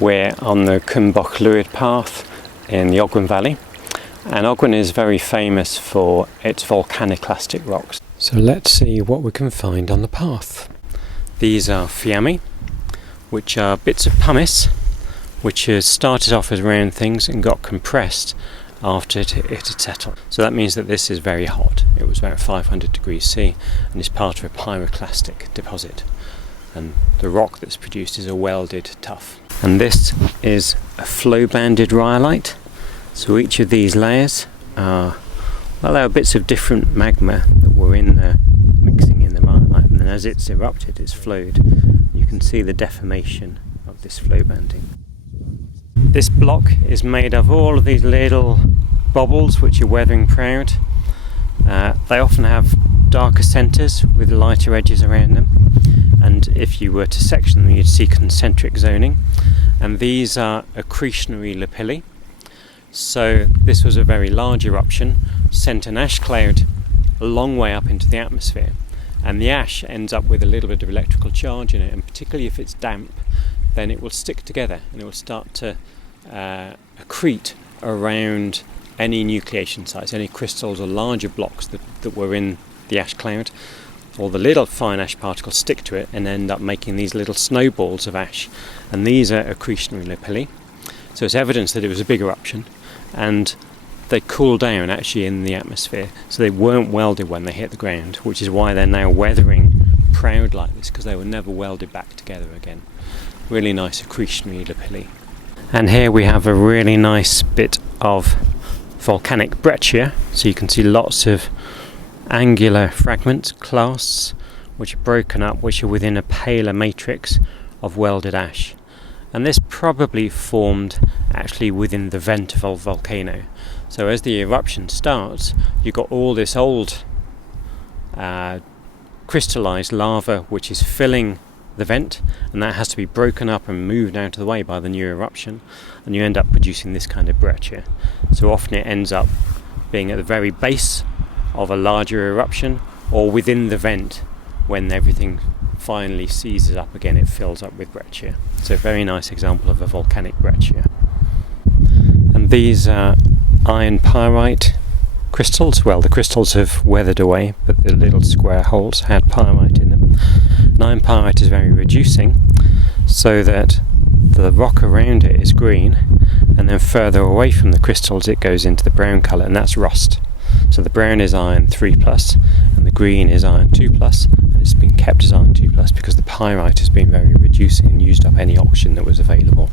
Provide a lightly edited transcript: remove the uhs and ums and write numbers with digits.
We're on the Cwmbwlllwyd path in the Ogwen Valley, and Ogwen is very famous for its volcaniclastic rocks. So let's see what we can find on the path. These are fiamme, which are bits of pumice which has started off as round things and got compressed after it had settled. So that means that this is very hot. It was about 500 degrees C and is part of a pyroclastic deposit. And the rock that's produced is a welded tuff. And this is a flow-banded rhyolite. So each of these layers are, well, they are bits of different magma that were in there mixing in the rhyolite, and then as it's erupted, it's flowed. You can see the deformation of this flow banding. This block is made of all of these little bubbles which are weathering proud. They often have darker centres with lighter edges around them, and if you were to section them you'd see concentric zoning, and these are accretionary lapilli. So this was a very large eruption, sent an ash cloud a long way up into the atmosphere, and the ash ends up with a little bit of electrical charge in it, and particularly if it's damp then it will stick together and it will start to accrete around any nucleation sites, any crystals or larger blocks that were in the ash cloud. All the little fine ash particles stick to it and end up making these little snowballs of ash, and these are accretionary lapilli. So it's evidence that it was a big eruption, and they cool down actually in the atmosphere, so they weren't welded when they hit the ground, which is why they're now weathering proud like this, because they were never welded back together again. Really nice accretionary lapilli. And here we have a really nice bit of volcanic breccia, so you can see lots of angular fragments, clasts, which are broken up, which are within a paler matrix of welded ash. And this probably formed actually within the vent of a volcano. So as the eruption starts, you've got all this old crystallized lava which is filling the vent, and that has to be broken up and moved out of the way by the new eruption, and you end up producing this kind of breccia. So often it ends up being at the very base of a larger eruption, or within the vent when everything finally seizes up again, it fills up with breccia. So a very nice example of a volcanic breccia. And these are iron pyrite crystals. Well, the crystals have weathered away, but the little square holes had pyrite in them. And iron pyrite is very reducing, so that the rock around it is green, and then further away from the crystals it goes into the brown colour, and that's rust. So the brown is iron 3+, and the green is iron 2+, and it's been kept as iron 2+ because the pyrite has been very reducing and used up any oxygen that was available.